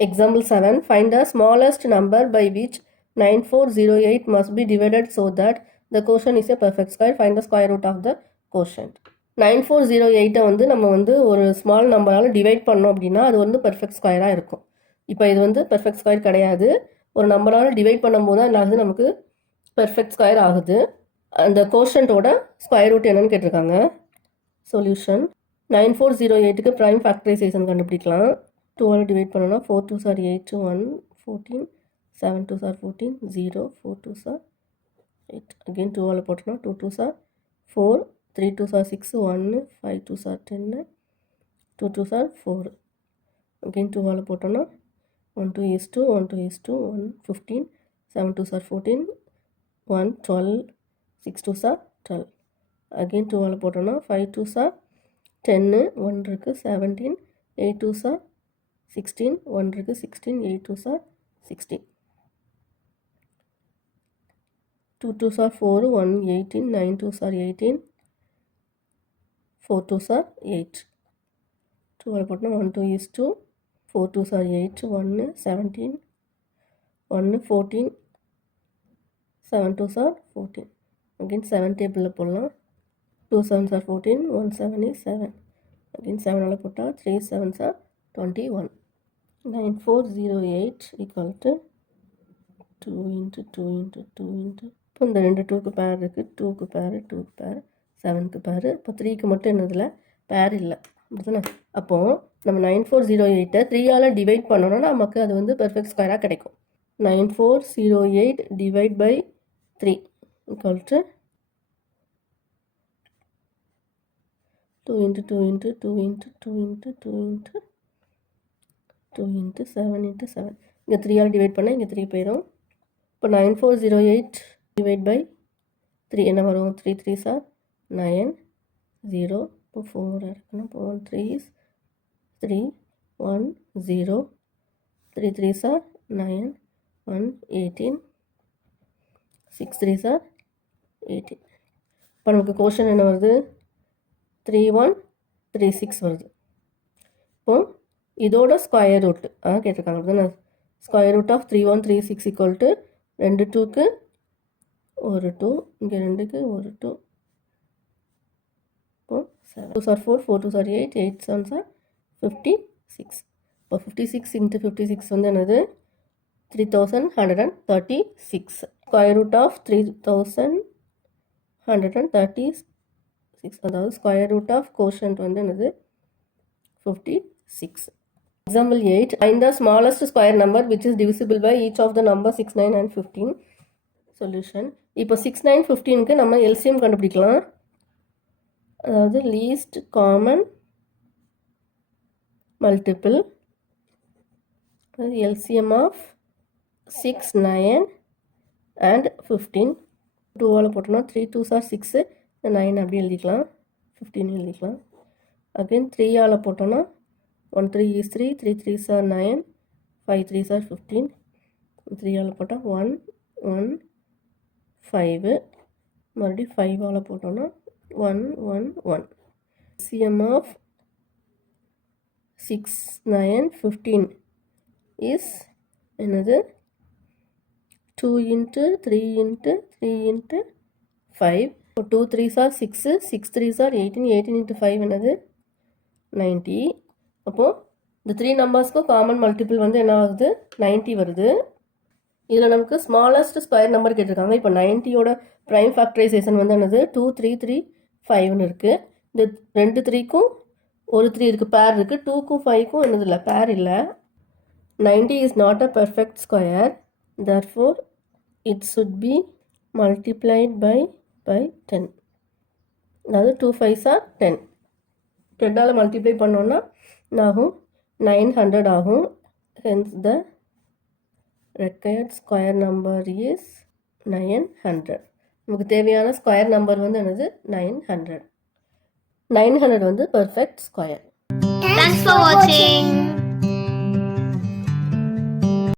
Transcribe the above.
Example 7. Find the smallest number by which 9408 must be divided so that the quotient is a perfect square. Find the square root of the quotient. 9408 வந்து நம்ம வந்து ஒரு small நம்பரால் divide பண்ணோம் அப்படின்னா அது வந்து perfect ஸ்கொயராக இருக்கும். இப்போ இது வந்து பெர்ஃபெக்ட் ஸ்கொயர் கிடையாது. ஒரு நம்பரால் டிவைட் பண்ணும்போது தான் என்ன நமக்கு பெர்ஃபெக்ட் ஸ்கொயர் ஆகுது. அந்த கோஷன்ட்டோட ஸ்கொயர் ரூட் என்னன்னு கேட்டிருக்காங்க. சொல்யூஷன் 9408க்கு ப்ரைம் ஃபேக்டரைசேஷன் கண்டுபிடிக்கலாம். 2 டிவைட் பண்ணோன்னா 4 2s are 8 1 14 7 2s are 14 0 4 2s are 8 again 2 போட்டோன்னா 2 2s are 4 3 2s are 6 1 5 2s are 10 2 2s are 4 again 2 போட்டோன்னா 1 2 is 2 1 2 is 2 1 15 7 2s are 14 1 12 6 2s are 12 again 2 போட்டோன்னா 5 2s are 10 1 இருக்குது 17 8 2s are 16 1 இருக்குது 16 8 2s are 16 2 2s are 4 1 18 9 2s are 18 4 2s are 8 2 போட்டோன்னா 1 2 is 2 4 2s are 8 1 17 1 14 7 2s are 14 again 7 டேபிளில் போடலாம் 2 7s are 14 1 7 is 7 again 7 போட்டால் 3 7s are 21 9408 equal to 2 into 2 into 2 into இப்போ இந்த ரெண்டு 2க்கு பேர் இருக்குது 2க்கு பேர் 2க்கு பேர் 7க்கு பேர் இப்போ 3க்கு மட்டும் என்னதில் பேர் இல்லை அப்படிதானே. அப்போது நம்ம 9408 3ஆல் டிவைட் பண்ணோன்னா நமக்கு அது வந்து பெர்ஃபெக்ட் ஸ்கொயராக கிடைக்கும். 9408 divide by 3 equal to 2 into 2 into 2 into 2 into 2 into 2 into 7 into 7 இங்கே 3ஆல் டிவைட் பண்ணால் இங்கே 3 போயிடும். இப்போ 9408 டிவைட் பை 3 என்ன வரும் 3 3s are 9 0 இப்போ 4 இருக்கணும் இப்போ 1 3 is 3 1 0 3 3s are 9 1 18 6 3s are 18 இப்போ நமக்கு கோஷன் என்ன வருது 3 1 3 6 வருது. இப்போ இதோட ஸ்கொயர் ரூட் கேட்டிருக்காங்க அப்படின்னா square root of 3 1 3 6 equal to 2 2க்கு ஒரு 2 இங்கே 2க்கு ஒரு 2 இப்போ 7 2s are 4 4 2s are 8 8 7s are 56 இப்போ 56 into 56 வந்து என்னது 3136 ஸ்கொயர் ரூட் ஆஃப் 3136 அதாவது ஸ்கொயர் ரூட் ஆஃப் கோஷன்ட் வந்து என்னது 56. Example 8. Find the smallest square number which is divisible by each of the numbers 6 9 and 15. Solution. இப்போ 6 9 15க்கு நம்ம LCM கண்டுபிடிக்கலாம். அதாவது least common multiple LCM of 6 9 and 15. 2ஆல் போட்டோம்னா 3 2s are 6 9 அப்படி எழுதிக்கலாம் 15 எழுதிக்கலாம். அகைன் 3ஆல் போட்டோம்னா 1 3 is 3 3 3s are 9 5 3s are 15 3ஆல் போட்டால் 1 1 5 மறுபடியும் 5ஆல் போட்டோம்னா 1 1 1 LCM of 6 9 15 is என்னது 2 into 3 into 3 into 5 2 3s are 6 6 3s are 18 18 into 5 என்னது 90. அப்போது இந்த 3 நம்பர்ஸ்க்கும் காமன் மல்டிபிள் வந்து என்ன ஆகுது 90 வருது. இதில் நமக்கு ஸ்மாலஸ்ட் ஸ்கொயர் நம்பர் கேட்டிருக்காங்க. இப்போ 90யோட ப்ரைம் ஃபேக்டரைசேஷன் வந்து என்னது 2 3 3 5ன்னு இருக்குது. இந்த 2 3க்கும் ஒரு 3 இருக்குது பேர் இருக்குது 2க்கும் 5க்கும் என்னது இல்லை பேர் இல்லை. 90 is not a perfect square, therefore it should be multiplied by 10. அதாவது 2 5s are 10 10ஆல் மல்டிப்ளை பண்ணோன்னா ஆகும் 900 ஆகும். Hence the required square number is 900. நமக்கு தேவையான ஸ்கொயர் நம்பர் வந்து என்னது 900 வந்து perfect square. Thanks for watching.